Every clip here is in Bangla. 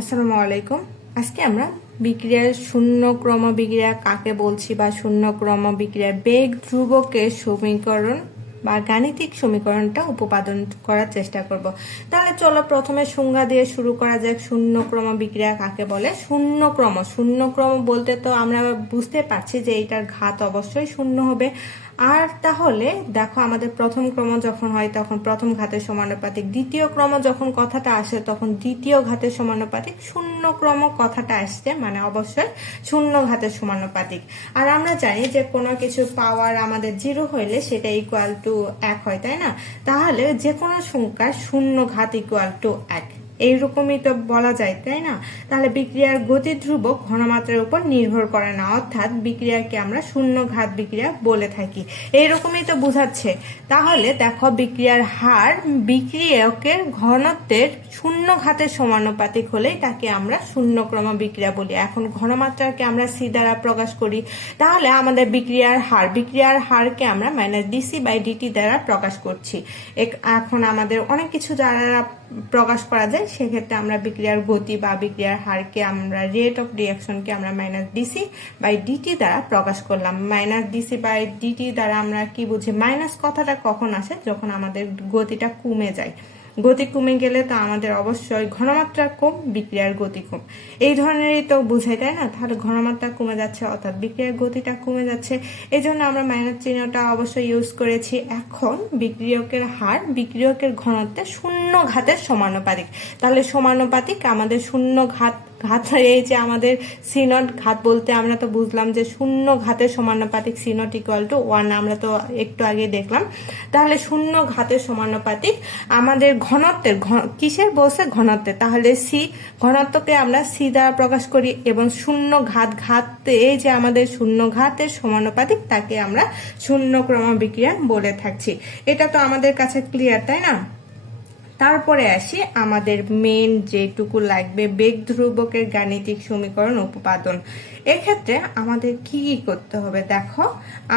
আসসালামু আলাইকুম। আজকে আমরা বিক্রিয়ার শূন্য ক্রম বিক্রিয়া কাকে বলছি বা শূন্য ক্রম বিক্রিয়ার বেগ ধ্রুবকের সমীকরণ বা গাণিতিক সমীকরণটা উপপাদন করার চেষ্টা করব। তাহলে চলো প্রথমে সংজ্ঞা দিয়ে শুরু করা যাক। শূন্য ক্রম বিক্রিয়া কাকে বলে? শূন্য ক্রম বলতে তো আমরা বুঝতে পারছি যে এটার ঘাত অবশ্যই শূন্য হবে। আর তাহলে দেখো, আমাদের প্রথম ক্রম যখন হয় তখন প্রথম ঘাতের সমানুপাতিক, দ্বিতীয় ক্রম যখন কথাটা আসে তখন দ্বিতীয় ঘাতের সমানুপাতিক, শূন্য ক্রম কথাটা আসছে মানে অবশ্যই শূন্য ঘাতের সমানুপাতিক। আর আমরা জানি যে কোনো কিছু পাওয়ার আমাদের 0 হইলে সেটা ইকুয়াল টু 1 হয়, তাই না? তাহলে যে কোনো সংখ্যার শূন্য ঘাত ইকুয়াল টু 1, এইরকমই তো বলা যায়, তাই না? তাহলে বিক্রিয়ার গতি ধ্রুবক ঘনমাত্রার উপর নির্ভর করে না, অর্থাৎ বিক্রিয়াকে আমরা শূন্য ঘাত বিক্রিয়া বলে থাকি। এইরকমই তো বোঝাচ্ছে। তাহলে দেখো, বিক্রিয়ার হার বিক্রিয়কের ঘনত্বের শূন্য ঘাতের সমানুপাতিক হলেই তাকে আমরা শূন্য ক্রম বিক্রিয়া বলি। এখন ঘনমাত্রাকে আমরা সি দ্বারা প্রকাশ করি, তাহলে আমাদের বিক্রিয়ার হারকে আমরা -dc/dt দ্বারা প্রকাশ করছি। এখন আমাদের অনেক কিছু দ্বারা প্রকাশ করা যায়, সেক্ষেত্রে আমরা বিক্রিয়ার গতি বা বিক্রিয়ার হারকে আমরা রেট অফ রিঅ্যাকশনকে আমরা -dc/dt দ্বারা প্রকাশ করলাম। -dc/dt দ্বারা আমরা কি বুঝি? মাইনাস কথাটা কখন আসে? যখন আমাদের গতিটা কমে যায়। গতি কমে গেলে তো আমাদের অবশ্যই ঘনমাত্রা কম, বিক্রিয়ার গতি কম, এই ধরনেরই তো বুঝাই, তাই না? তাহলে ঘনমাত্রা কমে যাচ্ছে অর্থাৎ বিক্রিয়ার গতিটা কমে যাচ্ছে, এই জন্য আমরা মাইনাস চিহ্নটা অবশ্যই ইউজ করেছি। এখন বিক্রিয়কের হার বিক্রিয়কের ঘনত্বের শূন্য ঘাতের সমানুপাতিক। তাহলে সমানুপাতিক আমাদের শূন্য ঘাত এই যে আমাদের C0 ঘাত বলতে আমরা তো বুঝলাম যে শূন্য ঘাতের সমানুপাতিক C0 ইকুয়াল টু 1, আমরা তো একটু আগে দেখলাম। তাহলে শূন্য ঘাতের সমানুপাতিক আমাদের ঘনত্বের, কিসের বলছে? ঘনত্বের। তাহলে সি ঘনত্বকে আমরা সি দ্বারা প্রকাশ করি এবং শূন্য ঘাত এই যে আমাদের শূন্য ঘাতের সমানুপাতিক, তাকে আমরা শূন্য ক্রম বিক্রিয়া বলে থাকছি। এটা তো আমাদের কাছে ক্লিয়ার, তাই না? তারপরে আসি আমাদের মেন যেটুকু লাগবে, বেগ ধ্রুবকের গাণিতিক সমীকরণ উপপাদন। এক্ষেত্রে আমাদের কি করতে হবে? দেখো,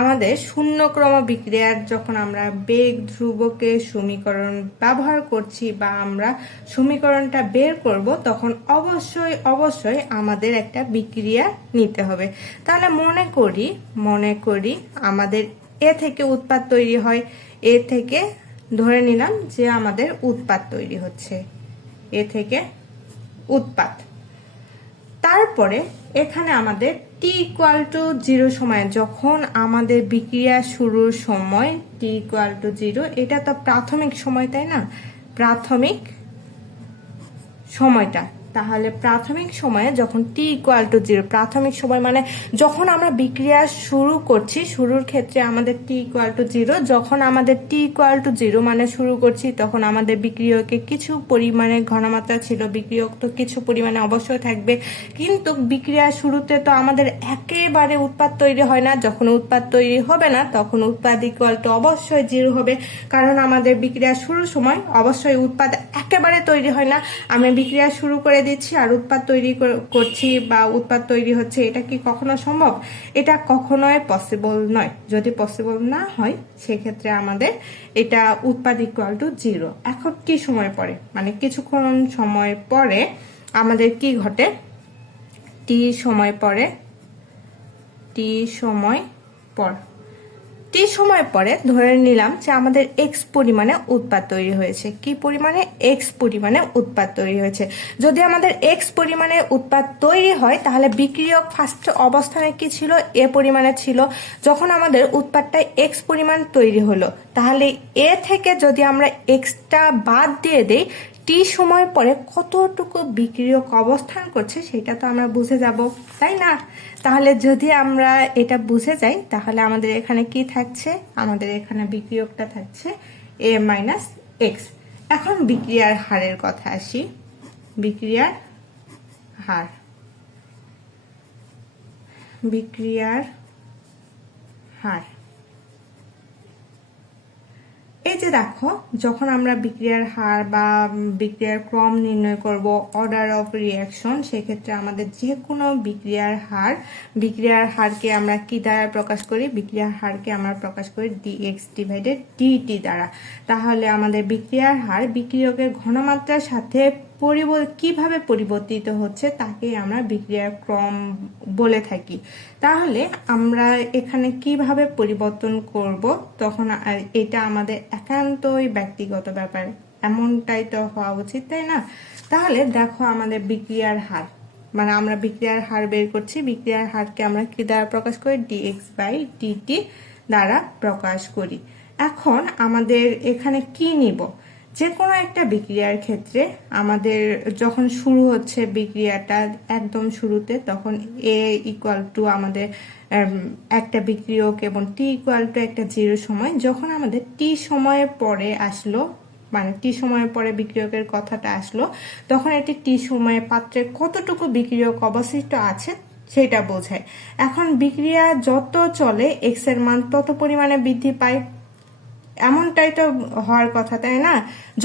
আমাদের শূন্য ক্রম বিক্রিয়ার যখন আমরা বেগ ধ্রুবকের সমীকরণ ব্যবহার করছি বা আমরা সমীকরণটা বের করব, তখন অবশ্যই আমাদের একটা বিক্রিয়া নিতে হবে। তাহলে মনে করি আমাদের এ থেকে উৎপাদ তৈরি হয়, এ থেকে ধরে নিলাম যে আমাদের উৎপাদ তৈরি হচ্ছে, এ থেকে উৎপাদ। তারপরে এখানে আমাদের t=0 সময়ে, যখন আমাদের বিক্রিয়া শুরুর সময় t=0, এটা তো প্রাথমিক সময়, তাই না? প্রাথমিক সময়টা, তাহলে প্রাথমিক সময়ে যখন t=0, প্রাথমিক সময় মানে যখন আমরা বিক্রিয়া শুরু করছি, শুরুর ক্ষেত্রে আমাদের t=0, যখন আমাদের t=0 মানে শুরু করছি, তখন আমাদের বিক্রিয়কে কিছু পরিমাণে ঘনমাত্রা ছিল, বিক্রিয়ক তো কিছু পরিমাণে অবশ্যই থাকবে, কিন্তু বিক্রিয়া শুরুতে তো আমাদের একেবারে উৎপাদ তৈরি হয় না। যখন উৎপাদ তৈরি হবে না, তখন উৎপাদ অবশ্যই 0 হবে, কারণ আমাদের বিক্রিয়া শুরুর সময় অবশ্যই উৎপাদ একেবারে তৈরি হয় না। আমি বিক্রিয়া শুরু করে দিচ্ছি আর উৎপাদ তৈরি করছি বা উৎপাদ তৈরি হচ্ছে, এটা কি কখনো সম্ভব? এটা কখনোই পসিবল নয়। যদি পসিবল না হয়, সেক্ষেত্রে আমাদের এটা উৎপাদ =0। এখন কি সময় পরে, মানে কিছুক্ষণ সময় পরে আমাদের কি ঘটে? টি সময় পরে ধরে নিলাম যে আমাদের x পরিমাণে উৎপাদ তৈরি হয়েছে। কি পরিমাণে? x পরিমাণে উৎপাদ তৈরি হয়েছে। যদি আমাদের x পরিমাণে উৎপাদ তৈরি হয়, তাহলে বিক্রিয়ক ফার্স্ট অবস্থানে কি ছিল? a পরিমাণে ছিল। যখন আমাদের উৎপাদটা x পরিমাণ তৈরি হলো, তাহলে a থেকে যদি আমরা xটা বাদ দিয়ে দেই, টি সময় পরে কতটুকু বিক্রিয়ক অবস্থান করছে সেটা তো আমরা বুঝে যাব, তাই না? তাহলে যদি আমরা এটা বুঝে যাই, তাহলে আমাদের এখানে কি থাকছে? আমাদের এখানে বিক্রিয়কটা থাকছে a - x। এখন বিক্রিয়ার হারের কথা আসি। বিক্রিয়ার হার এই যে দেখো, যখন আমরা বিক্রিয়ার হার বা বিক্রিয়ার ক্রম নির্ণয় করব, অর্ডার অফ রিঅ্যাকশন, সেক্ষেত্রে আমাদের যে কোনো বিক্রিয়ার হারকে আমরা কি দ্বারা প্রকাশ করি? বিক্রিয়ার হারকে আমরা প্রকাশ করি dx/dt দ্বারা। তাহলে আমাদের বিক্রিয়ার হার বিক্রিয়কের ঘনমাত্রার সাথে কিভাবে পরিবর্তিত হচ্ছে তাকে আমরা বিক্রিয়ার ক্রম বলে থাকি। তাহলে আমরা এখানে কিভাবে পরিবর্তন করব, তখন এটা আমাদের একান্তই ব্যক্তিগত ব্যাপার, এমনটাই তো হওয়া উচিত, তাই না? তাহলে দেখো আমাদের বিক্রিয়ার হার, মানে আমরা বিক্রিয়ার হার বের করছি। বিক্রিয়ার হারকে আমরা কি দ্বারা প্রকাশ করি? dx/dt দ্বারা প্রকাশ করি। এখন আমাদের এখানে কি নিব? যে কোনো একটা বিক্রিয়ার ক্ষেত্রে আমাদের যখন শুরু হচ্ছে বিক্রিয়াটা একদম শুরুতে, তখন a ইকুয়াল টু আমাদের একটা বিক্রিয়ক এবং t ইকুয়াল টু একটা 0 সময়, যখন আমাদের t সময়ের পরে আসলো, মানে টি সময়ের পরে বিক্রিয়কের কথাটা আসলো, তখন এটি টি সময়ে পাত্রে কতটুকু বিক্রিয়ক অবশিষ্ট আছে সেটা বোঝায়। এখন বিক্রিয়া যত চলে এক্স এর মান তত পরিমাণে বৃদ্ধি পায়, এমনটাই তো হওয়ার কথা, তাই না?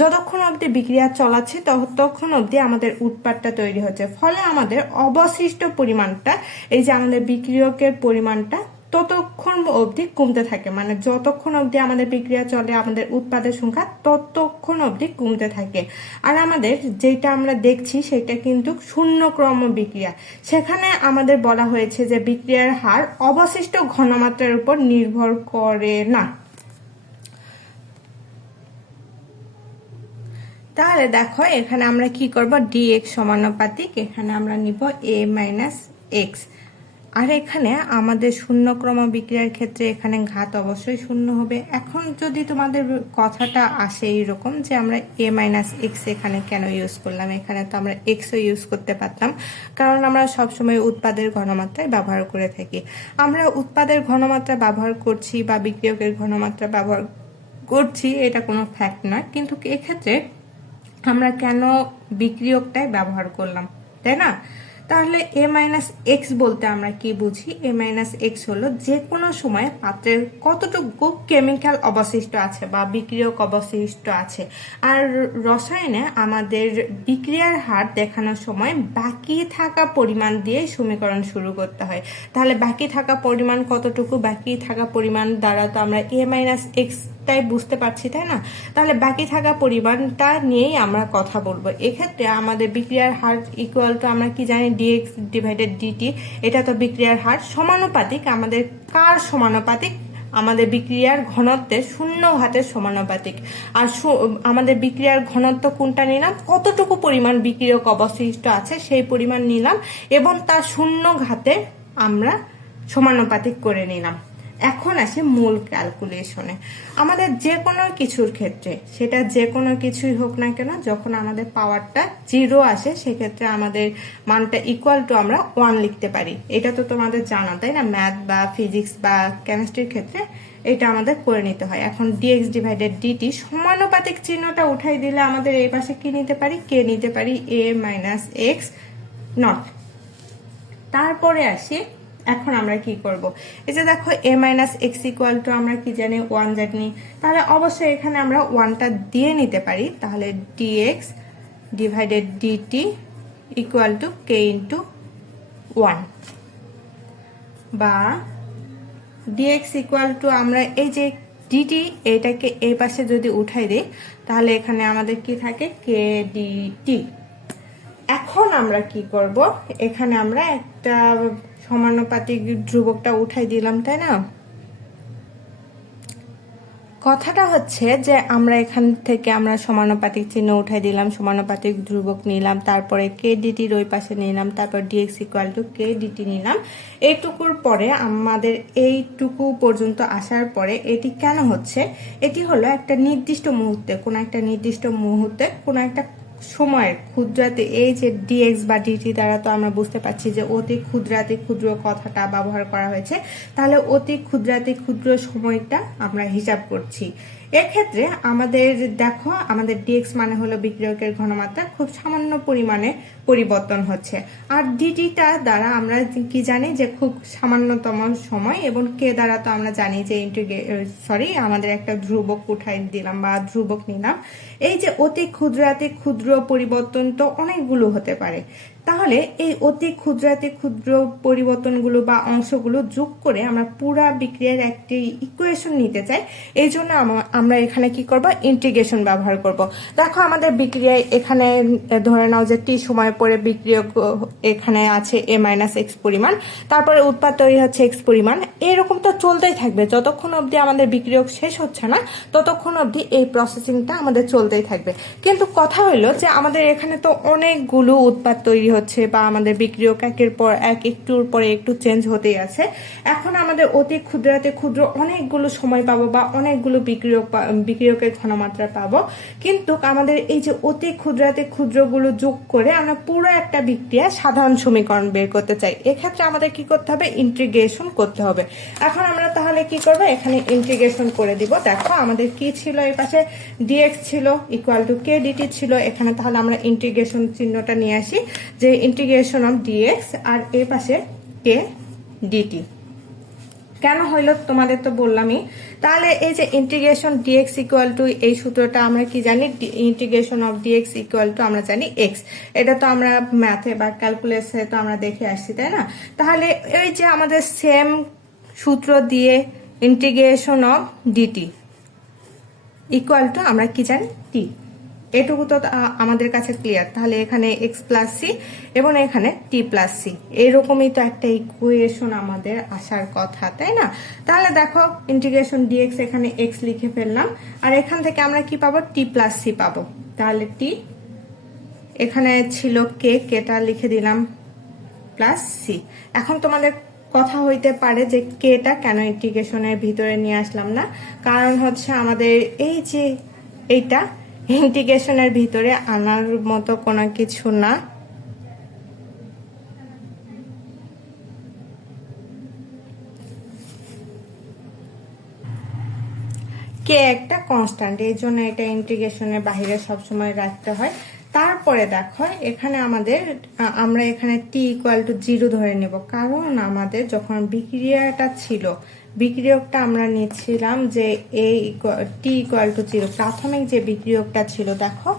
যতক্ষণ অবধি বিক্রিয়া চলাচ্ছে ততক্ষণ অবধি আমাদের উৎপাদটা তৈরি হচ্ছে, ফলে আমাদের অবশিষ্ট পরিমাণটা, এই যে আমাদের বিক্রিয়কের পরিমাণটা ততক্ষণ অবধি কমতে থাকে, মানে যতক্ষণ অবধি আমাদের বিক্রিয়া চলে আমাদের উৎপাদের সংখ্যা ততক্ষণ অবধি কমতে থাকে। আর আমাদের যেটা আমরা দেখছি সেটা কিন্তু শূন্য ক্রম বিক্রিয়া, সেখানে আমাদের বলা হয়েছে যে বিক্রিয়ার হার অবশিষ্ট ঘনমাত্রার উপর নির্ভর করে না। তাহলে দেখো এখানে আমরা কি করব, dx সমানুপাতিক, এখানে আমরা নিব a - x। আর এখানে আমাদের শূন্য ক্রম বিক্রিয়ার ক্ষেত্রে এখানে ঘাত অবশ্যই শূন্য হবে। এখন যদি তোমাদের কথাটা আসে এইরকম যে আমরা a - x এখানে কেন ইউজ করলাম, এখানে তো আমরা x ও ইউজ করতে পারতাম, কারণ আমরা সবসময় উৎপাদের ঘনমাত্রায় ব্যবহার করে থাকি। আমরা উৎপাদের ঘনমাত্রা ব্যবহার করছি বা বিক্রিয়কের ঘনমাত্রা ব্যবহার করছি এটা কোনো ফ্যাক্ট নয়, কিন্তু এক্ষেত্রে আমরা কেন বিক্রিয়কটাই ব্যবহার করলাম, তাই না? তাহলে a - x বলতে আমরা কি বুঝি? a - x হলো যে কোনো সময় পাত্রের কতটুকু কেমিক্যাল অবশিষ্ট আছে বা বিক্রিয়ক অবশিষ্ট আছে। আর রসায়নে আমাদের বিক্রিয়ার হার দেখানোর সময় বাকি থাকা পরিমাণ দিয়ে সমীকরণ শুরু করতে হয়। তাহলে বাকি থাকা পরিমাণ কতটুকু? বাকি থাকা পরিমাণ দ্বারা তো আমরা a - x তাই বুঝতে পারছি, তাই না? তাহলে বাকি থাকা পরিমাণটা নিয়েই আমরা কথা বলবো। এক্ষেত্রে আমাদের বিক্রিয়ার হার ইকুয়াল টু আমরা কি জানি, dx/dt। এটা তো বিক্রিয়ার হার সমানুপাতিক, আমাদের কার সমানুপাতিক? আমাদের বিক্রিয়ার ঘনত্বের শূন্য ঘাতের সমানুপাতিক। আর আমাদের বিক্রিয়ার ঘনত্ব কোনটা নিলাম? কতটুকু পরিমাণ বিক্রিয়ক অবশিষ্ট আছে সেই পরিমাণ নিলাম এবং তার শূন্য ঘাতে আমরা সমানুপাতিক করে নিলাম। এখন আসি মূল ক্যালকুলেশনে। আমাদের যে কোনো কিছুর ক্ষেত্রে, সেটা যে কোনো কিছুই হোক না কেন, যখন আমাদের পাওয়ারটা 0 আসে সেক্ষেত্রে আমাদের মানটা ইকুয়াল টু আমরা 1 লিখতে পারি। এটা তো তোমাদের জানা, তাই না? ম্যাথ বা ফিজিক্স বা কেমিস্ট্রির ক্ষেত্রে এটা আমাদের করে নিতে হয়। এখন dx/dt সমানুপাতিক চিহ্নটা উঠাই দিলে আমাদের এই পাশে কি নিতে পারি? কে নিতে পারি a - x নট। তারপরে আসি এখন আমরা কি করব, এই যে দেখো a - x ইকুয়াল টু আমরা কি জানি 1 জানি, তাহলে অবশ্যই এখানে আমরা 1টা দিয়ে নিতে পারি। তাহলে dx/dt ইকুয়াল টু k × 1, বা dx ইকুয়াল টু আমরা এই যে dt এটাকে এই পাশে যদি উঠাই দিই তাহলে এখানে আমাদের কি থাকে, k dt। এখন আমরা কি করব, এখানে আমরা একটা সমানুপাতিক ধ্রুবকটা উঠাই দিলাম, তাই না? কথাটা হচ্ছে যে আমরা এখান থেকে আমরা সমানুপাতিক চিহ্ন উঠাই দিলাম, সমানুপাতিক ধ্রুবক নিলাম, তারপরে কে ডিটির ওই পাশে নিলাম, তারপর dx equal to k dt নিলাম। এইটুকুর পরে আমাদের এইটুকু পর্যন্ত আসার পরে এটি কেন হচ্ছে? এটি হলো একটা নির্দিষ্ট মুহূর্তে, কোনো একটা নির্দিষ্ট মুহূর্তে কোনো একটা সময়ের ক্ষুদ্রাতি, এই যে ডিএক্স বা ডিটি দ্বারা তো আমরা বুঝতে পারছি যে অতি ক্ষুদ্রাতি ক্ষুদ্র কথাটা ব্যবহার করা হয়েছে। তাহলে অতি ক্ষুদ্রাতি ক্ষুদ্র সময়টা আমরা হিসাব করছি। এক্ষেত্রে আমাদের দেখো আমাদের ডিএক্স মানে হলো বিক্রিয়কের ঘনমাত্রা, খুব সামান্য পরিমাণে পরিবর্তন হচ্ছে। আর ডিটিটা দ্বারা আমরা কি জানি যে খুব সামান্যতম সময়, এবং কে দ্বারা তো আমরা জানি যে আমাদের একটা ধ্রুবক উঠাই দিলাম বা ধ্রুবক নিলাম। এই যে অতি ক্ষুদ্রাতি ক্ষুদ্র পরিবর্তন তো অনেকগুলো হতে পারে, তাহলে এই অতি ক্ষুদ্রাতি ক্ষুদ্র পরিবর্তনগুলো বা অংশগুলো যোগ করে আমরা পুরা বিক্রিয়ার একটি ইকুয়েশন নিতে চাই। এই জন্য আমরা এখানে কি করব, ইন্টিগ্রেশন ব্যবহার করব। দেখো আমাদের বিক্রিয়ায় এখানে ধরে নাও যে টি সময় পরে বিক্রিয়ক এখানে আছে এ মাইনাস এক্স পরিমাণ, তারপরে উৎপাদ তৈরি হচ্ছে এক্স পরিমাণ, এরকম তো চলতেই থাকবে। যতক্ষণ অবধি আমাদের বিক্রিয়ক শেষ হচ্ছে না ততক্ষণ অবধি এই প্রসেসিংটা আমাদের চলতেই থাকবে। কিন্তু কথা হইলো যে আমাদের এখানে তো অনেকগুলো উৎপাদ তৈরি হচ্ছে বা আমাদের বিক্রিয়ক একের পর এক একটুর পরে একটু চেঞ্জ হতেই আছে। এখন আমাদের অতি ক্ষুদ্রাতে ক্ষুদ্র অনেকগুলো সময় পাবো বা অনেকগুলো বিক্রিয়কের ঘনমাত্রা পাবো, কিন্তু আমাদের এই যে অতি ক্ষুদ্রাতে ক্ষুদ্রগুলো যোগ করে আমরা পুরো একটা বিক্রিয়া সাধারণ সমীকরণ বের করতে চাই। এক্ষেত্রে আমাদের কি করতে হবে, ইন্টিগ্রেশন করতে হবে। এখন আমরা তাহলে কি করবো, এখানে ইন্টিগ্রেশন করে দিব। দেখো আমাদের কি ছিল, এই পাশে ডিএক্স ছিল ইকুয়াল টু কে ডিটি ছিল, এখানে তাহলে আমরা ইন্টিগ্রেশন চিহ্নটা নিয়ে আসি যে ইন্টিগ্রেশন অফ ডিএক্স আর এই পাশে কে ডিটি। কেন হইলো তোমাদের তো বললামই। তাহলে এই যে ইন্টিগ্রেশন ডিএক্স ইকুয়াল টু, এই সূত্রটা আমরা কি জানি, integration of dx equal to আমরা জানি এক্স। এটা তো আমরা ম্যাথে বা ক্যালকুলেশনে তো আমরা দেখে আসছি, তাই না? তাহলে এই যে আমাদের সেম সূত্র দিয়ে integration of dt equal to আমরা কি জানি, টি। এটুকু তো আমাদের কাছে ক্লিয়ার। তাহলে এখানে এক্স প্লাস সি এবং এখানে টি প্লাস সি, এরকমই তো একটা ইকুয়েশন আমাদের আসার কথা, তাই না? তাহলে দেখো ইন্টিগ্রেশন ডিএক্স, এখানে এক্স লিখে ফেললাম, আর এখান থেকে আমরা কি পাবো, টি প্লাস সি পাবো। তাহলে টি, এখানে ছিল কে, কেটা লিখে দিলাম প্লাস সি। এখন তোমাদের কথা হইতে পারে যে কেটা কেন ইন্টিগ্রেশনের ভিতরে নিয়ে আসলাম না, কারণ হচ্ছে আমাদের এই যে এইটা ইন্টিগ্রেশনের ভিতরে আনার মতো কোনো কিছু না। কে একটা কনস্ট্যান্ট, এই জন্য এটা ইন্টিগ্রেশনের বাইরে সবসময় রাখতে হয়। তারপরে দেখো এখানে আমরা এখানে টি ইকুয়াল টু 0 ধরে নেব, কারণ আমাদের যখন বিক্রিয়াটা ছিল, বিক্রিয়কটা আমরা নিচ্ছিলাম যে টি ইকুয়াল টু 0, প্রাথমিক যে বিক্রিয়কটা ছিল। দেখো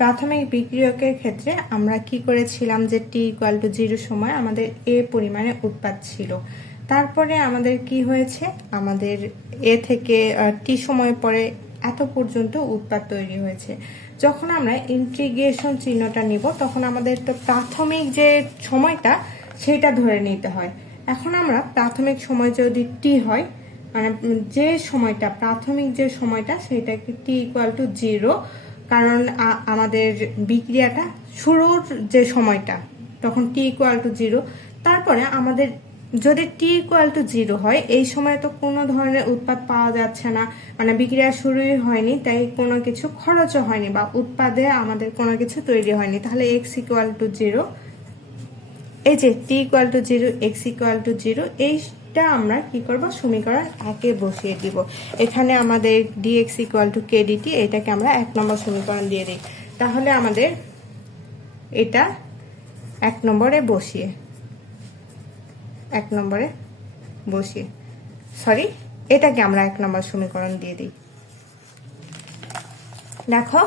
প্রাথমিক বিক্রিয়কের ক্ষেত্রে আমরা কি করেছিলাম যে টি ইকুয়াল টু 0 সময় আমাদের এ পরিমাণে উৎপাদ ছিল। তারপরে আমাদের কি হয়েছে, আমাদের এ থেকে টি সময় পরে এত পর্যন্ত উৎপাদ তৈরি হয়েছে। যখন আমরা ইন্টিগ্রেশন চিহ্নটা নিব তখন আমাদের তো প্রাথমিক যে সময়টা সেটা ধরে নিতে হয়। এখন আমরা প্রাথমিক সময় যদি টি হয়, মানে যে সময়টা প্রাথমিক যে সময়টা সেটাকে টি ইকুয়াল টু 0, কারণ আমাদের বিক্রিয়াটা শুরুর যে সময়টা তখন টি ইকুয়াল টু 0। তারপরে আমাদের যদি টি ইকুয়াল টু 0 হয়, এই সময় তো কোনো ধরনের উৎপাদ পাওয়া যাচ্ছে না, মানে বিক্রিয়া শুরুই হয়নি, তাই কোনো কিছু খরচও হয়নি বা উৎপাদে আমাদের কোনো কিছু তৈরি হয়নি। তাহলে এক্স ইকুয়াল টু 0, এই যে T equal to 0, X equal to 0, এইটা আমরা কি করব, সমীকরণ 1-এ বসিয়ে দিব। এখানে আমাদের dx equal to k dt, এটাকে আমরা 1 নম্বর সমীকরণ দিয়ে দিই। তাহলে আমাদের এটা 1 নম্বরে বসিয়ে, এটাকে আমরা 1 নম্বর সমীকরণ দিয়ে দিই। দেখো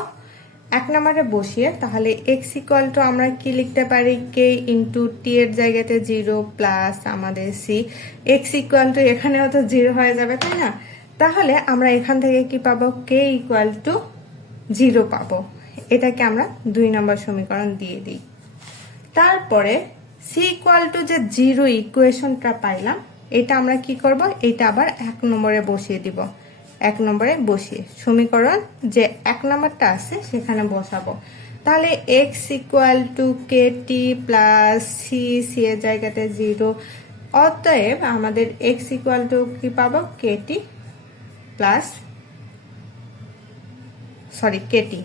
1 নম্বরে বসিয়ে তাহলে এক্স ইকুয়াল টু আমরা কি লিখতে পারি, কে ইন্টু টি এর জায়গাতে 0 প্লাস আমাদের সি। এক্স ইকুয়াল টু এখানেও তো 0 হয়ে যাবে, তাই না? তাহলে আমরা এখান থেকে কি পাবো, কে ইকুয়াল টু 0 পাবো। এটাকে আমরা 2 নম্বর সমীকরণ দিয়ে দিই। তারপরে সি ইকুয়াল টু যে 0 ইকুয়েশনটা পাইলাম, এটা আমরা কি করব, এটা আবার 1 নম্বরে বসিয়ে দিব। 1 নম্বরে বসিয়ে সমীকরণ যে 1 নম্বরটা আছে সেখানে বসাবো। তাহলে x equal to k t plus c, সি এর জায়গাতে 0, অতএব আমাদের এক্স ইকুয়াল টু কি পাবো, কে টি প্লাস কেটি।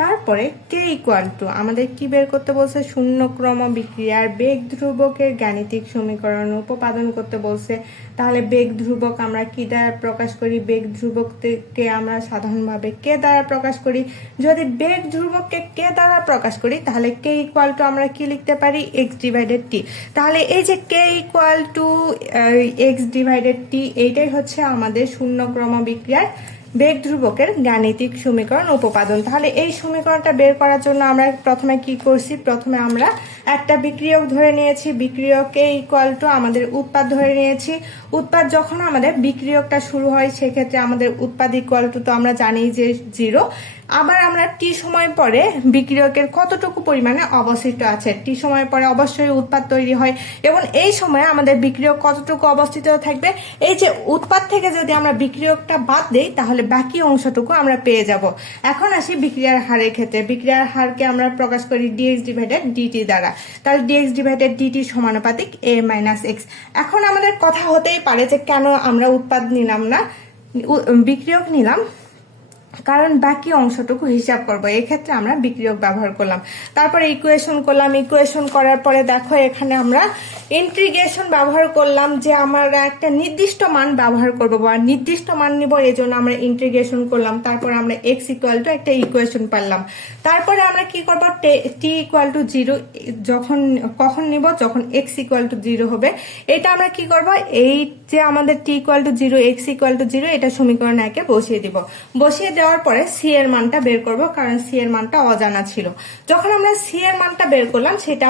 তারপরে কে ইকুয়াল টু আমাদের কি বের করতে বলছে, শূন্য ক্রম বিক্রিয়ার বেগ ধ্রুবকের গাণিতিক সমীকরণ উপপাদন করতে বলছে। তাহলে বেগ ধ্রুবক আমরা কি দ্বারা প্রকাশ করি, বেগ ধ্রুবককে আমরা সাধারণভাবে কে দ্বারা প্রকাশ করি। যদি বেগ ধ্রুবককে কে দ্বারা প্রকাশ করি তাহলে কে ইকুয়াল টু আমরা কি লিখতে পারি, এক্স ডিভাইডেড টি। তাহলে এই যে K equal to x divided টি, এইটাই হচ্ছে আমাদের শূন্য ক্রম বিক্রিয়ার বেগ ধ্রুবকের গাণিতিক সমীকরণ উপপাদন। তাহলে এই সমীকরণটা বের করার জন্য আমরা প্রথমে কি করছি, প্রথমে আমরা একটা বিক্রিয়ক ধরে নিয়েছি, বিক্রিয়কে ইকুয়াল টু আমাদের উৎপাদ ধরে নিয়েছি। উৎপাদ যখন আমাদের বিক্রিয়কটা শুরু হয় সেক্ষেত্রে আমাদের উৎপাদ ইকুয়াল টু তো আমরা জানি যে 0। আবার আমরা টি সময় পরে বিক্রিয়কের কতটুকু পরিমাণে অবশিষ্ট আছে, টি সময় পরে অবশ্যই উৎপাদ তৈরি হয় এবং এই সময়ে আমাদের বিক্রিয়ক কতটুকু অবস্থিত থাকবে, এই যে উৎপাদ থেকে যদি আমরা বিক্রিয়কটা বাদ দেই তাহলে বাকি অংশটুকু আমরা পেয়ে যাব। এখন আসি বিক্রিয়ার হারের ক্ষেত্রে। বিক্রিয়ার হারকে আমরা প্রকাশ করি ডিএক্স ডিভাইডেড ডিটি দ্বারা। তাহলে ডিএক্স ডিভাইডেড ডিটি সমানুপাতিক এ মাইনাস এক্স। এখন আমাদের কথা হতেই পারে যে কেন আমরা উৎপাদ নিলাম না, বিক্রিয়ক নিলাম, কারণ বাকি অংশটুকু হিসাব করব, এক্ষেত্রে আমরা বিক্রিয়ক ব্যবহার করলাম। তারপরে ইকুয়েশন করলাম, ইকুয়েশন করার পরে দেখো এখানে আমরা ইন্টিগ্রেশন ব্যবহার করলাম, যে আমরা একটা নির্দিষ্ট মান ব্যবহার করব বা নির্দিষ্ট মান নিব, এই জন্য আমরা ইন্টিগ্রেশন করলাম। তারপর আমরা এক্স ইকুয়াল টু একটা ইকুয়েশন পারলাম। তারপরে আমরা কি করব, টি ইকুয়াল টু 0 কখন নিব, যখন এক্স ইকুয়াল টু 0 হবে। এটা আমরা কি করব, এই যে আমাদের T equal to 0 X equal to 0 এটা সমীকরণ 1-এ বসিয়ে দিব। বসিয়ে দেওয়ার পরে সি এর মানটা বের করব, কারণ সি এর মানটা অজানা ছিল। যখন আমরা সি এর মানটা বের করলাম সেটা